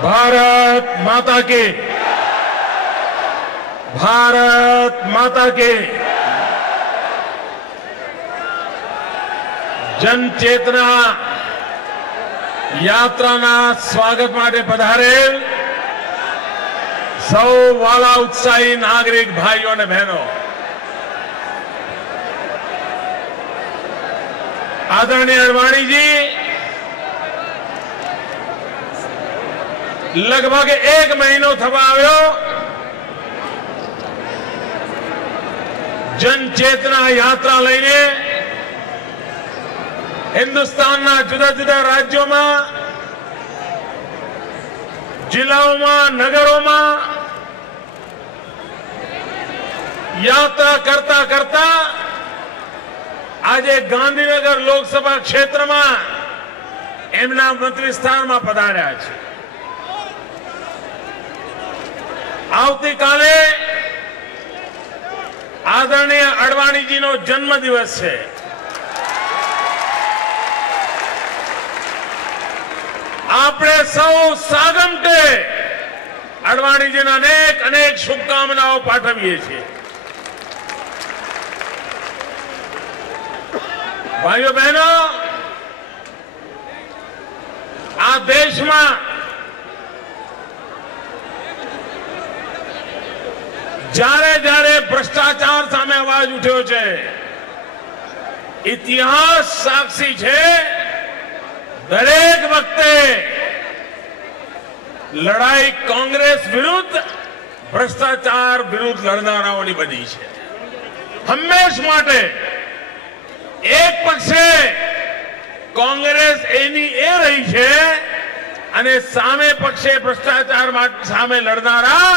भारत माता की, भारत माता की। जन चेतना यात्राના સ્વાગત માટે પધારેલ સૌ વાલા ઉત્સાહી નાગરિક ભાઈઓ અને બહેનો, આદરણીય અડવાણીજી લગભગ 1 મહિનો થવા આવ્યો જન ચેतना યાત્રા લઈને हिंदुस्तानના જુદા જુદા રાજ્યોમાં, જિલ્લાઓમાં, નગરોમાં યાત્રા કરતા કરતા આજે ગાંધીનગર લોકસભા ક્ષેત્રમાં એમના મંત્રીસ્થાનમાં પધાર્યા છે। આવતીકાલે આદરણીય અડવાણીજીનો જન્મદિવસ છે। આપણે સૌ સાગમટે અડવાણીજીને અનેક અનેક શુભકામનાઓ પાઠવીએ છીએ। ભાઈઓ બહેનો, આ દેશમાં જ્યારે જ્યારે ભ્રષ્ટાચાર સામે અવાજ ઉઠ્યો છે, ઇતિહાસ સાક્ષી છે, દરેક વખતે લડાઈ કોંગ્રેસ વિરુદ્ધ, ભ્રષ્ટાચાર વિરુદ્ધ લડનારાઓની બની છે। હંમેશ માટે એક પક્ષે કોંગ્રેસ એની એ રહી છે અને સામે પક્ષે ભ્રષ્ટાચાર સામે લડનારા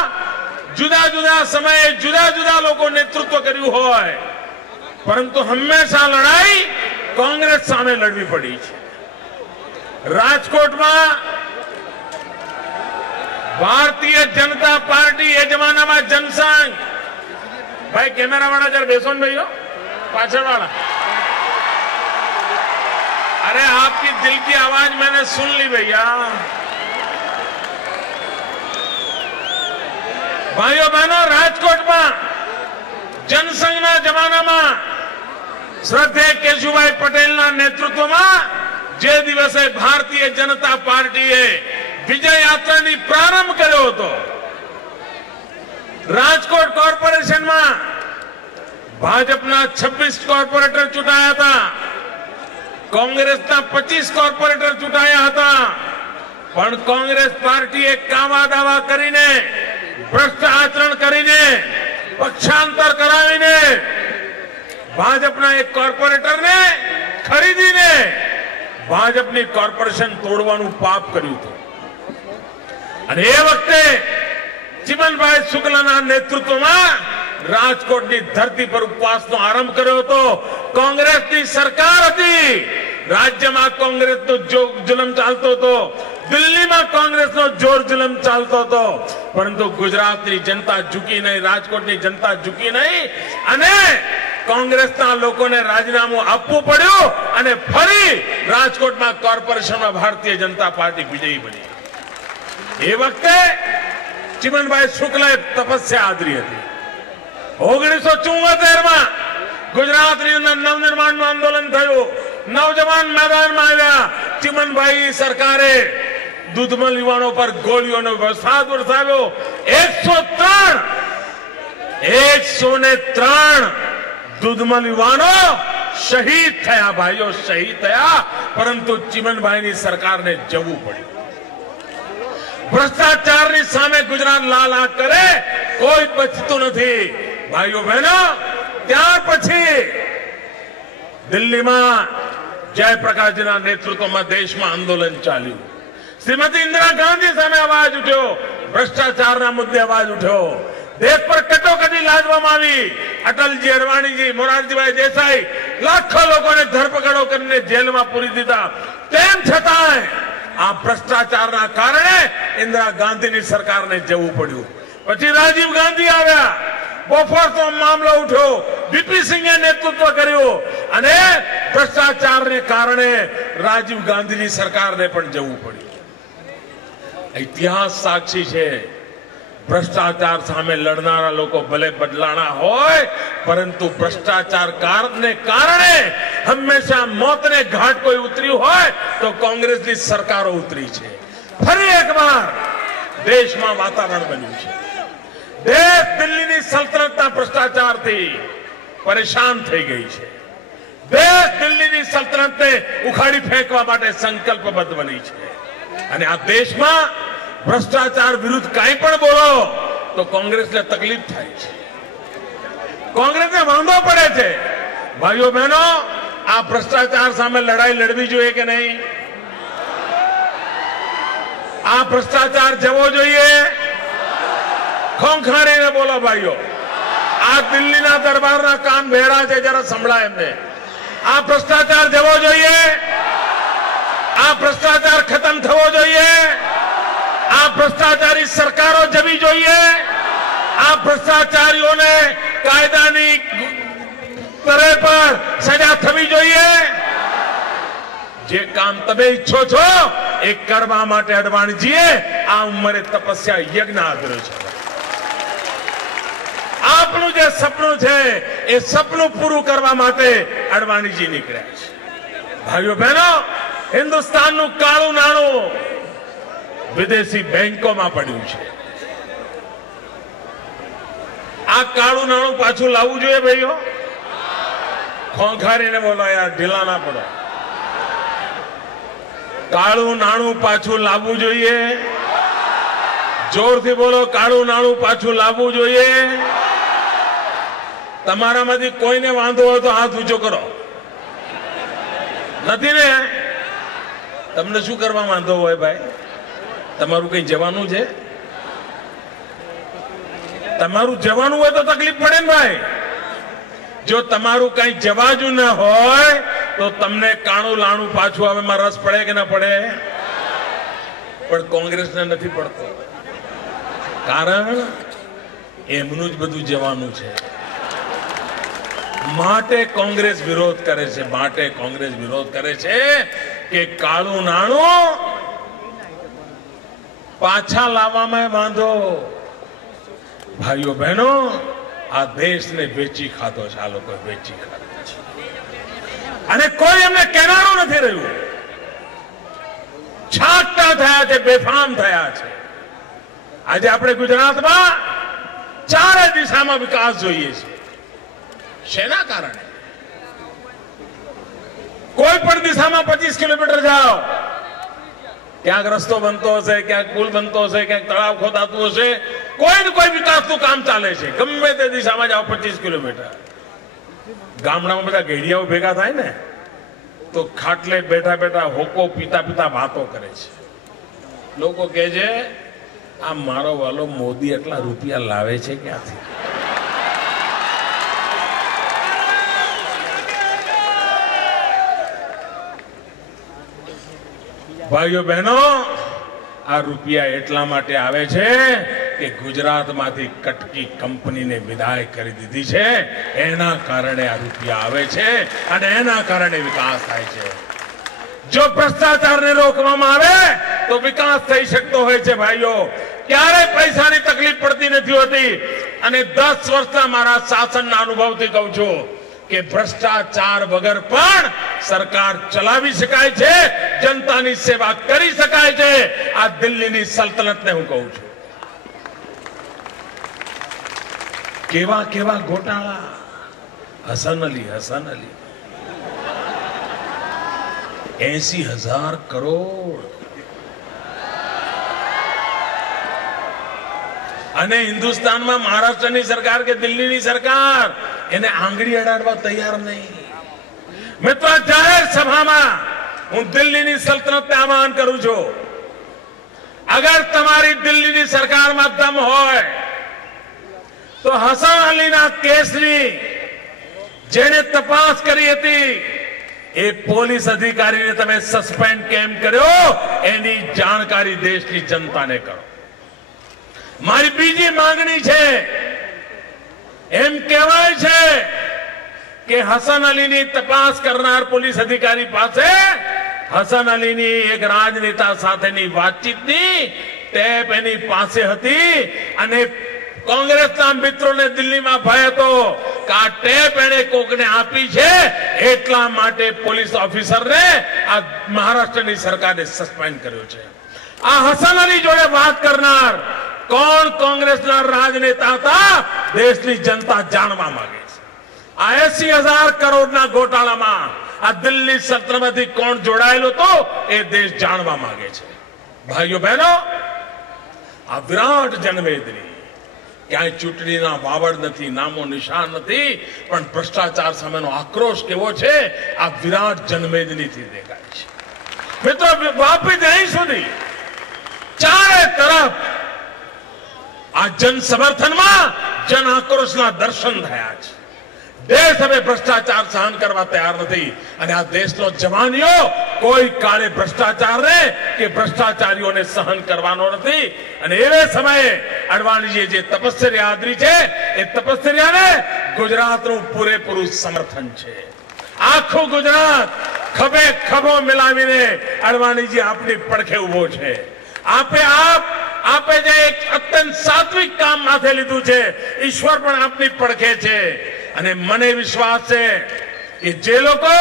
જુદા જુદા સમયે જુદા જુદા લોકો નેતૃત્વ કર્યું હોય, પરંતુ હંમેશા લડાઈ કોંગ્રેસ સામે લડવી પડી છે। રાજકોટમાં ભારતીય જનતા પાર્ટી એ જમાનામાં जनसंघ, भाई कैमरा वाला जरा बेसो भैया पाछड़ वाला, अरे आपकी दिल की आवाज मैंने सुन ली भैया। भाइयों बहनों, राजकोटમાં जनसंघના જમાનામાં શ્રદ્ધેય કેશુભાઈ પટેલના નેતૃત્વમાં જે દિવસે ભારતીય જનતા પાર્ટીએ વિજય યાત્રાની પ્રારંભ કર્યો હતો, રાજકોટ કોર્પોરેશનમાં ભાજપના 26 કોર્પોરેટર ચૂંટાયા હતા, કોંગ્રેસના 25 કોર્પોરેટર ચૂંટાયા હતા, પણ કોંગ્રેસ પાર્ટીએ કાવા દાવા કરીને, ભ્રષ્ટ આચરણ કરીને, પક્ષાંતર કરાવીને ભાજપના એક કોર્પોરેટરને ખરીદીને ભાજપની કોર્પોરેશન તોડવાનું પાપ કર્યું હતું। અને એ વખતે ચિમનભાઈ શુક્લના નેતૃત્વમાં રાજકોટની ધરતી પર ઉપવાસનો આરંભ કર્યો હતો। કોંગ્રેસની સરકાર હતી, રાજ્યમાં કોંગ્રેસનો જુલમ ચાલતો હતો, દિલ્હીમાં કોંગ્રેસનો જોર જુલમ ચાલતો હતો, પરંતુ ગુજરાતની જનતા ઝૂકી નહીં, રાજકોટની જનતા ઝૂકી નહીં અને કોંગ્રેસના લોકોને રાજીનામું આપવું પડ્યું અને ફરી રાજકોટમાં કોર્પોરેશનમાં ભારતીય જનતા પાર્ટી વિજયી બની। એ વખતે ચિમનભાઈ શુક્લાએ તપસ્યા આદરી હતી। 1974માં ગુજરાતની અંદર નવનિર્માણનું આંદોલન થયું, નવજવાન મેદાનમાં આવ્યા, ચિમનભાઈ સરકારે દૂધમલ યુવાનો પર ગોળીઓનો વરસાદ વરસાવ્યો। 103 દૂધમલ યુવાનો શહીદ થયા, ભાઈઓ શહીદ થયા, પરંતુ ચિમનભાઈની સરકારને જવું પડ્યું। ભ્રષ્ટાચારની સામે ગુજરાત લાલ આંખ કરે, કોઈ બચતું નથી। ભાઈઓ બહેનો, ત્યાર પછી દિલ્હીમાં જયપ્રકાશજીના નેતૃત્વમાં દેશમાં આંદોલન ચાલ્યું। શ્રીમતી इंदिरा गांधी સામે અવાજ ઉઠ્યો, ભ્રષ્ટાચારના મુદ્દે અવાજ ઉઠ્યો, देश पर कटोकटी लादवामां आवी। अटलजी, अडवाणीजी, मोरारजीभाई देसाई लाखों लोगों ने धरपकड़ो करने जेल में पूरी दीधा। तेम छतांय आ भ्रष्टाचारना कारणे इंदिरा गांधीनी सरकारने जवुं पड्युं। पछी राजीव गांधी आव्या, बोफोर्सनो मामलो उठ्यो, वीपी सिंहे नेतृत्व कर्युं अने भ्रष्टाचारने कारणे राजीव गांधीनी सरकारने पण जवुं पड्युं। ઇતિહાસ સાક્ષી છે. ભ્રષ્ટાચાર સામે લડનારા લોકો ભલે બદલાણા હોય, પરંતુ ભ્રષ્ટાચારને કારણે હંમેશા મોતને ઘાટ કોઈ ઉતર્યું હોય તો કોંગ્રેસની સરકારો ઉતરી છે. ફરી એકવાર દેશમાં વાતાવરણ બન્યું છે. દેશ દિલ્હીની સલ્તનતના ભ્રષ્ટાચારથી પરેશાન થઈ ગઈ છે. દેશ દિલ્હીની સલ્તનતને ઉખાડી ફેંકવા માટે સંકલ્પબદ્ધ બની છે. અને આ દેશમાં ભ્રષ્ટાચાર વિરુદ્ધ કાંઈ પણ બોલો તો કોંગ્રેસને તકલીફ થાય છે, કોંગ્રેસને વાંધો પડે છે. ભાઈઓ બહેનો, આ ભ્રષ્ટાચાર સામે લડાઈ લડવી જોઈએ કે નહીં? આ ભ્રષ્ટાચાર જવો જોઈએ? ખોંખારીને બોલો ભાઈઓ. આ દિલ્હીના દરબારના કાન ભેરા છે, જરા સંભળાય એમને. આ ભ્રષ્ટાચાર જવો જોઈએ? આ ભ્રષ્ટાચાર ખતમ થવો જોઈએ? આ ભ્રષ્ટાચારી સરકારો જવી જોઈએ? આ ભ્રષ્ટાચારીઓને કાયદાની તરે પર સજા થવી જોઈએ? જે કામ તમે ઈચ્છો છો એ કરવા માટે અડવાણીજીએ આ ઉંમરે તપસ્યા યજ્ઞ આદર્યો છે. આપણું જે સપનું છે એ સપનું પૂરું કરવા માટે અડવાણીજી નીકળ્યા છે. ભાઈઓ બહેનો, હિન્દુસ્તાનનું કાળું નાણું વિદેશી બેંકોમાં પડ્યું છે. આ કાળું નાણું પાછું લાવવું જોઈએ ભાઈઓ. ખોંખારીને બોલો યાર, ઢીલા ના પડો. કાળું નાણું પાછું લાવવું જોઈએ. જોરથી બોલો, કાળું નાણું પાછું લાવવું જોઈએ. તમારામાંથી કોઈને વાંધો હોય તો હાથ ઊંચો કરો. નથી ને? તમને શું કરવા વાંધો હોય ભાઈ? તમારું કઈ જવાનું છે? તમારું જવાનું હોય તો તકલીફ પડે ને ભાઈ. જો તમારું કઈ જવાજુ ના હોય તો તમને કાળું નાણું પાછું આવે માં રસ પડે કે ના પડે? પણ કોંગ્રેસને નથી પડતો, કારણ એમનું જ બધું જવાનું છે. માટે કોંગ્રેસ વિરોધ કરે છે. માટે કોંગ્રેસ વિરોધ કરે છે કે કાળું નાણું પાછા લાવવામાં વાંધો. ભાઈઓ બહેનો, આ દેશને વેચી ખાધો છે. આ લોકો વેચી ખાધો છે અને કોઈ એમને કહેનારું નથી રહ્યું. છાંટતા થયા છે, બેફામ થયા છે. આજે આપણે ગુજરાતમાં ચારે દિશામાં વિકાસ જોઈએ છે. શેના કારણે? કોઈ પણ દિશામાં 25 કિલોમીટર જાઓ, ક્યાંક રસ્તો બનતો હશે, ક્યાંક પુલ બનતો હશે, ક્યાંક તળાવ ખોદાતું હશે, કોઈ ને કોઈ વિકાસનું કામ ચાલે છે. ગમે તે દિશામાં જાઓ 25 કિલોમીટર. ગામડામાં બધા ગેડિયાઓ ભેગા થાય ને તો ખાટલે બેઠા બેઠા હોકો પીતા પીતા વાતો કરે છે. લોકો કહે છે, આ મારો વાલો મોદી એટલા રૂપિયા લાવે છે ક્યાંથી? ભાઈઓ બહેનો, આ રૂપિયા એટલા માટે આવે છે કે ગુજરાતમાંથી કટકી કંપનીને વિદાય કરી દીધી છે. એના કારણે આ રૂપિયા આવે છે અને એના કારણે વિકાસ થાય છે. જો ભ્રષ્ટાચારને રોકવામાં આવે તો વિકાસ થઈ શકતો હોય છે. ભાઈઓ, ક્યારેય પૈસાની તકલીફ પડતી નથી હોતી. અને 10 વર્ષના મારા શાસનના અનુભવથી કહું છું કે ભ્રષ્ટાચાર વગર પણ સરકાર ચલાવી શકાય છે, જનતાની સેવા કરી શકાય છે. આ દિલ્હીની સલ્તનતને હું કહું છું. કેવા કેવા ગોટાળા! હસન અલી 80,000 કરોડ. અને હિન્દુસ્તાનમાં મહારાષ્ટ્રની સરકાર કે દિલ્હીની સરકાર એને આંગળી અડાડવા તૈયાર નહીં. મિત્રો, જાહેર સભામાં હું દિલ્હીની સલ્તનતને આહ્વાન કરું છું, અગર તમારી દિલ્હીની સરકારમાં દમ હોય તો હસન અલીના કેસની જેને તપાસ કરી હતી એ પોલીસ અધિકારીને તમે સસ્પેન્ડ કેમ કર્યો એની જાણકારી દેશની જનતાને કરો. મારી બીજી માંગણી છે, એમ કહેવાય છે કે હસન અલીની તપાસ કરનાર પોલીસ અધિકારી પાસે હસન અલીની એક રાજનેતા સાથેની વાતચીતની ટેપ એની પાસે હતી અને કોંગ્રેસના મિત્રોને દિલ્હીમાં ભય હતો કે આ ટેપ એને કોકને આપી છે એટલા માટે પોલીસ ઓફિસરને આ મહારાષ્ટ્રની સરકારે સસ્પેન્ડ કર્યો છે. આ હસન અલી જોડે વાત કરનાર કોણ કોંગ્રેસના રાજનેતા હતા દેશની જનતા જાણવા માંગે છે. આ 80,000 કરોડના ગોટાળામાં આ દિલ્હી સલ્તનતથી કોણ જોડાયેલો હતો એ દેશ જાણવા માંગે છે. ભાઈઓ બહેનો, આ વિરાટ જનમેદની ક્યાંય ચૂંટણીના વાવડ નથી, નામો નિશાન નથી, પણ ભ્રષ્ટાચાર સામેનો આક્રોશ કેવો છે આ વિરાટ જનમેદનીથી દેખાય છે. મિત્રો, વાપી અહીં સુધી ચારે તરફ આ જન સમર્થનમાં જન આક્રોશના દર્શન થયા છે. દેશ હવે ભ્રષ્ટાચાર સહન કરવા તૈયાર નથી અને આ દેશનો જવાનીઓ કોઈ કાળે ભ્રષ્ટાચારને કે ભ્રષ્ટાચારીઓને સહન કરવાનો નથી. અને એવે સમયે અડવાણીજીએ જે તપસ્યા આદરી છે એ તપસ્યાને ગુજરાતનું પૂરેપૂરું સમર્થન છે. આખું ગુજરાત ખભે ખભો મિલાવીને અડવાણીજી આપની પડખે ઉભો છે. આપે જે એક અત્યંત સાત્વિક કામ માથે લીધું છે, ઈશ્વર પણ આપની પડખે છે. અને મને વિશ્વાસ છે કે જે લોકો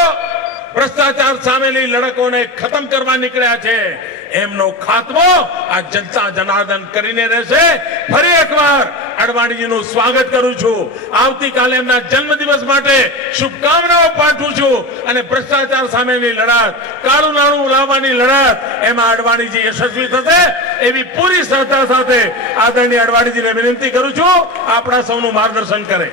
ભ્રષ્ટાચાર સામેની લડતોને ખતમ કરવા નીકળ્યા છે એમનો ખાત્મો આ જનતા જનાર્દન કરીને રહેશે. ફરી એકવાર અડવાણીજીનું સ્વાગત કરું છું. આવતીકાલે એમના જન્મદિવસ માટે શુભકામનાઓ પાઠવું છું અને ભ્રષ્ટાચાર સામેની લડત, કાળું નાણું લાવવાની લડત, એમાં અડવાણીજી યશસ્વી થશે એવી પૂરી શ્રદ્ધા સાથે આદરણીય અડવાણીજીને વિનંતી કરું છું આપણા સૌનું માર્ગદર્શન કરે.